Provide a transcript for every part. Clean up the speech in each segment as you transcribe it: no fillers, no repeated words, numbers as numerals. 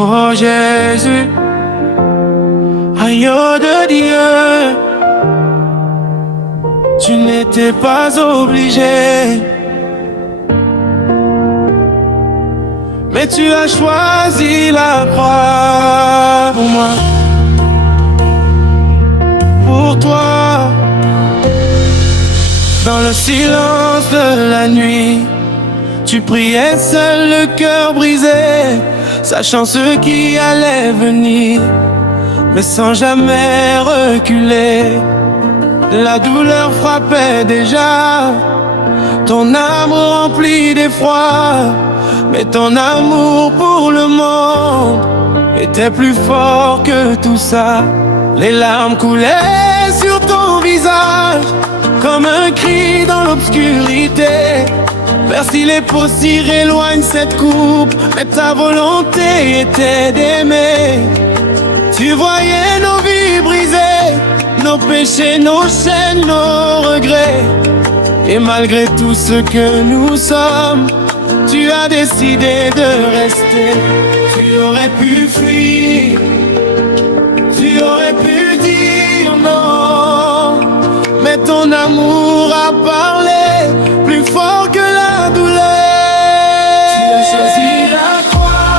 Oh Jésus, agneau de Dieu, tu n'étais pas obligé, mais tu as choisi la croix pour moi, pour toi. Dans le silence de la nuit, tu priais seul, le cœur brisé, sachant ce qui allait venir, mais sans jamais reculer. La douleur frappait déjà, ton âme remplie d'effroi, mais ton amour pour le monde était plus fort que tout ça. Les larmes coulaient sur ton visage, comme un cri dans l'obscurité. Vers si les possibles éloignent cette coupe, mais ta volonté était d'aimer. Tu voyais nos vies brisées, nos péchés, nos chaînes, nos regrets. Et malgré tout ce que nous sommes, tu as décidé de rester. Tu aurais pu fuir, tu aurais pu dire non, mais ton amour a parlé plus fort que la douleur. Tu as choisi la croix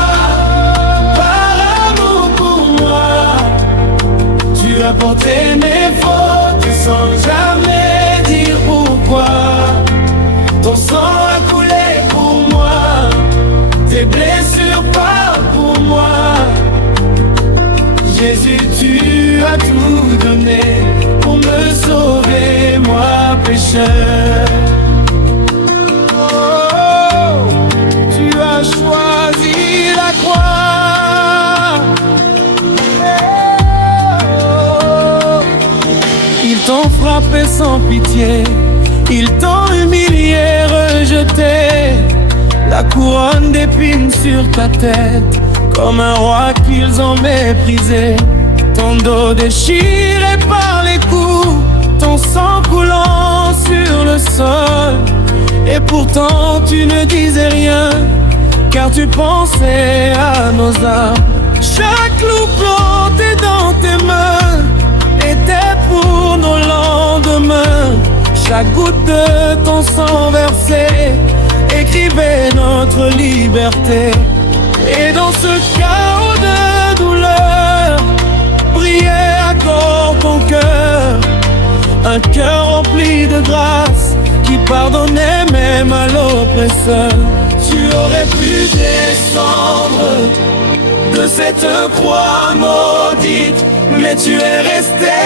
par amour pour moi. Tu as porté mes fautes sans jamais dire pourquoi. Ton sang a coulé pour moi, tes blessures parlent pour moi. Jésus, tu as tout donné pour me sauver, moi pécheur. Oh, tu as choisi la croix. Oh, ils t'ont frappé sans pitié, ils t'ont humilié, rejeté, la couronne d'épines sur ta tête, comme un roi qu'ils ont méprisé. Ton dos déchiré par les coups, ton sang coulant sur le sol. Et pourtant tu ne disais rien, car tu pensais à nos âmes. Chaque clou planté dans tes mains était pour nos lendemains. Chaque goutte de ton sang versé écrivait notre liberté. Et dans ce chaos de douleur, brillait encore ton cœur, un cœur rempli de grâce qui pardonnait même à l'oppresseur. Tu aurais pu descendre de cette croix maudite, mais tu es resté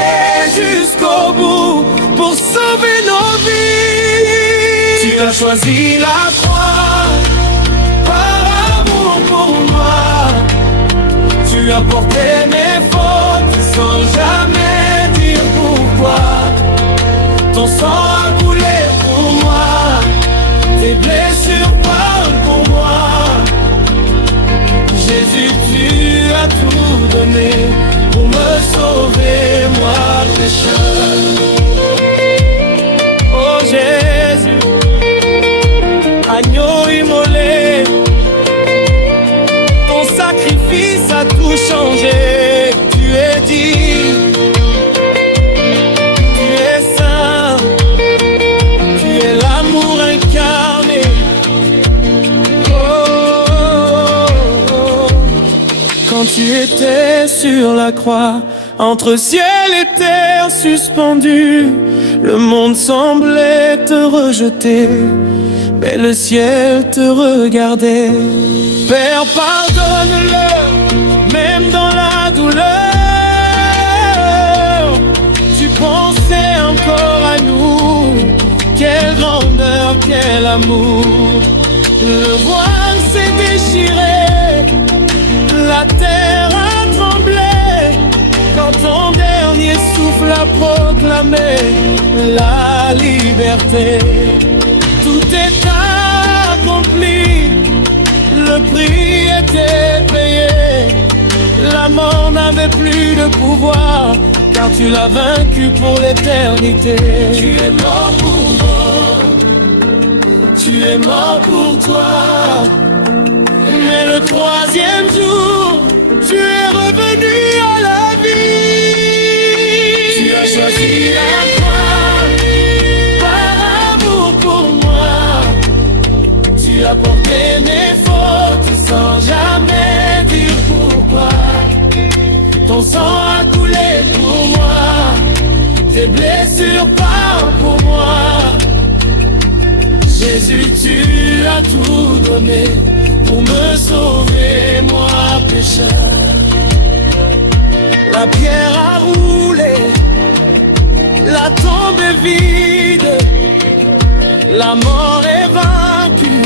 jusqu'au bout pour sauver nos vies. Tu as choisi la croix par amour pour moi. Tu as porté mes fautes sans jamais dire pourquoi. Ton sang a coulé pour moi, tes blessures parlent pour moi. Jésus, tu as tout donné pour me sauver, moi pécheur. Oh Jésus, agneau immolé, ton sacrifice a tout changé. Tu es digne, tu es saint, tu es l'amour incarné. Oh, oh, oh. Quand tu étais sur la croix, entre ciel et terre suspendu, le monde semblait te rejeter, mais le ciel te regardait. Père, pardonne-le, même dans la douleur. Tu pensais encore à nous, quelle grandeur, quel amour. Le voile s'est déchiré, la terre a tremblé, quand ton dernier souffle a proclamé la liberté. Tout est accompli, le prix était payé, la mort n'avait plus de pouvoir, car tu l'as vaincu pour l'éternité. Tu es mort pour moi, tu es mort pour toi, mais le troisième jour, porté mes fautes sans jamais dire pourquoi. Ton sang a coulé pour moi, tes blessures parlent pour moi. Jésus, tu as tout donné pour me sauver, moi pécheur. La pierre a roulé, la tombe est vide, la mort est vaincue,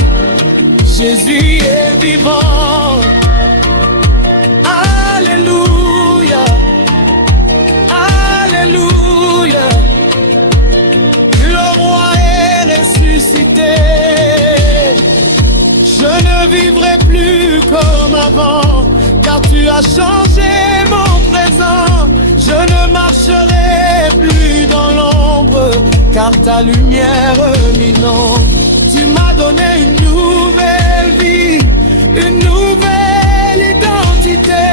Jésus est vivant. Alléluia, Alléluia, le roi est ressuscité. Je ne vivrai plus comme avant, car tu as changé mon présent. Je ne marcherai plus dans l'ombre, car ta lumière m'inonde. Tu m'as donné une nouvelle vie, une nouvelle identité.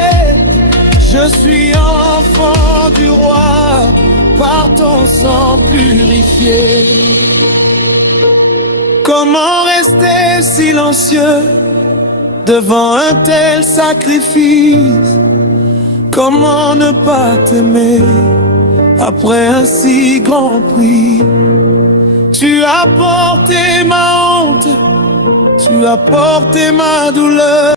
Je suis enfant du roi, par ton sang purifié. Comment rester silencieux devant un tel sacrifice? Comment ne pas t'aimer après un si grand prix? Tu as porté ma honte, tu as porté ma douleur.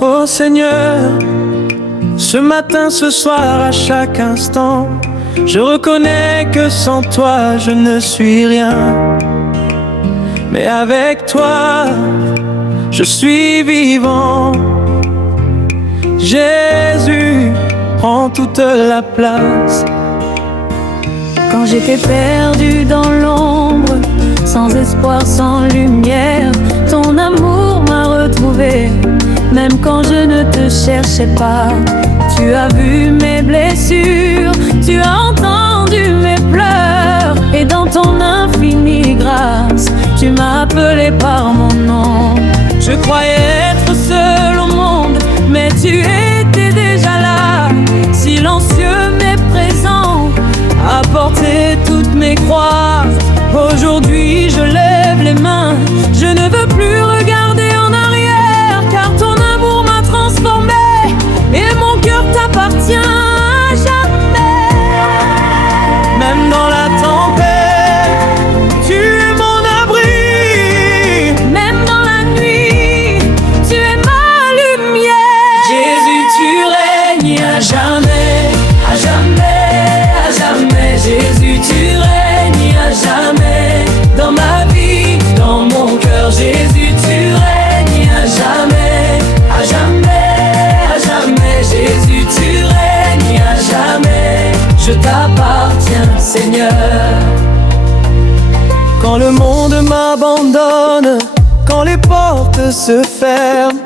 Oh Seigneur, ce matin, ce soir, à chaque instant, je reconnais que sans toi, je ne suis rien. Mais avec toi, je suis vivant. Jésus, prends toute la place. Quand j'étais perdu dans l'ombre, sans espoir, sans lumière, ton amour m'a retrouvé. Même quand je ne te cherchais pas, tu as vu mes blessures, tu as entendu mes pleurs, et dans ton infinie grâce, tu m'as appelé par mon nom. Je croyais être seul au monde, mais tu étais déjà là, silencieux mais présent, à porter toutes mes croix. Aujourd'hui je lève les mains, je ne veux plus regarder en arrière, car ton amour m'a transformé, et mon cœur t'appartient à jamais. Même dans la tempête, tu es mon abri. Même dans la nuit, tu es ma lumière. Jésus, tu règnes à jamais, à jamais, à jamais. Jésus, tu règnes à jamais dans ma vie, dans mon cœur. Jésus, tu règnes à jamais, à jamais, à jamais. Jésus, tu règnes à jamais. Je t'appartiens, Seigneur. Quand le monde m'abandonne, quand les portes se ferment,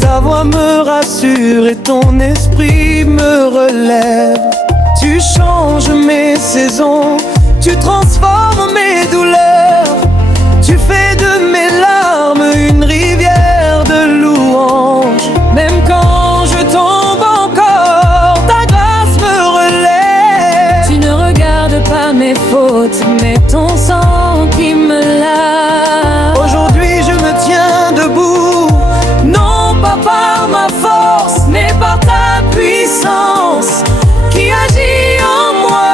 ta voix me rassure et ton esprit me relève. Tu changes mes saisons, tu transformes mes douleurs, tu fais de mes larmes une rivière de louanges. Même quand je tombe encore, ta grâce me relève. Tu ne regardes pas mes fautes, mais ton sang qui me lave. Aujourd'hui je me tiens debout, non pas par ma force, mais par ta puissance qui agit en moi.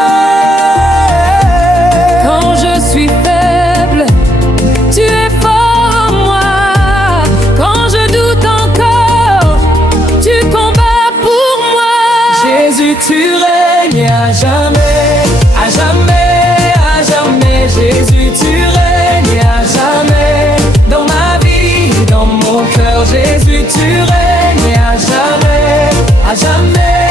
Quand je suis faible, tu es fort en moi. Quand je doute encore, tu combats pour moi. Jésus, tu règnes à jamais, à jamais, à jamais. Jésus, tu règnes à jamais dans ma vie, dans mon cœur. Jésus, tu règnes à jamais, à jamais,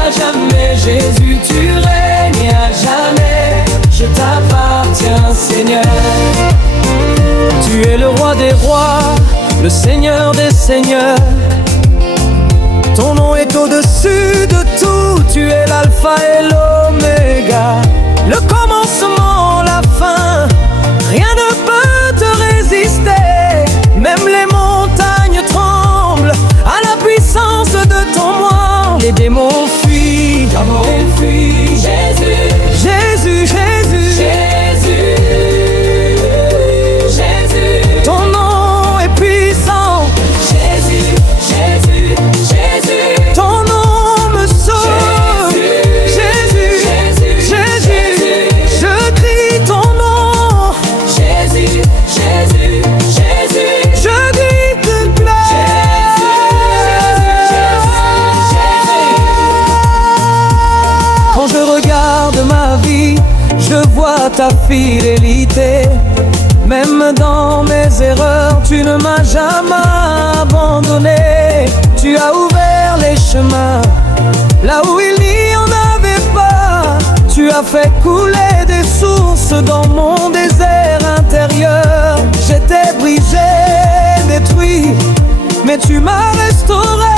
à jamais. Jésus, tu règnes à jamais. Je t'appartiens, Seigneur. Tu es le roi des rois, le Seigneur des seigneurs. Ton nom est au-dessus de tout, tu es l'alpha et l'oméga, le commencement, la fin, rien ne peut te résister. Même les montagnes tremblent à la puissance de ton moi. Les je vois ta fidélité. Même dans mes erreurs, tu ne m'as jamais abandonné. Tu as ouvert les chemins là où il n'y en avait pas. Tu as fait couler des sources dans mon désert intérieur. J'étais brisé, détruit, mais tu m'as restauré.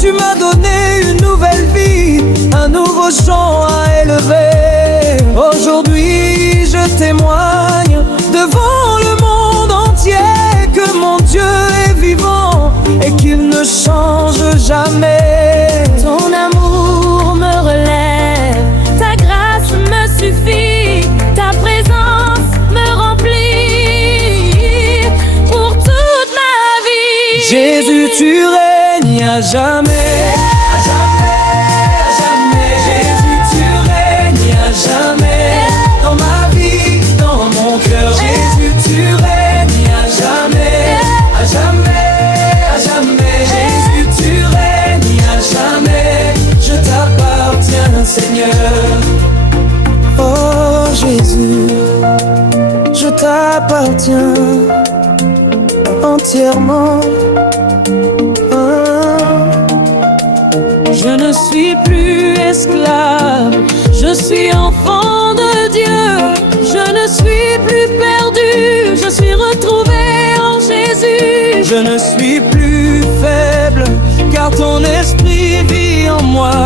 Tu m'as donné une nouvelle vie, un nouveau chant à élever. Aujourd'hui je témoigne devant le monde entier que mon Dieu est vivant et qu'il ne change jamais. Ton amour me relève, ta grâce me suffit, ta présence me remplit pour toute ma vie. Jésus, tu règnes à jamais. À jamais, à jamais. Jésus, tu règnes à jamais. Dans ma vie, dans mon cœur. Jésus, tu règnes à jamais. À jamais, à jamais. Jésus, tu règnes à jamais. Je t'appartiens, Seigneur. Oh Jésus, je t'appartiens entièrement. Je ne suis plus esclave, je suis enfant de Dieu. Je ne suis plus perdu, je suis retrouvé en Jésus. Je ne suis plus faible, car ton esprit vit en moi.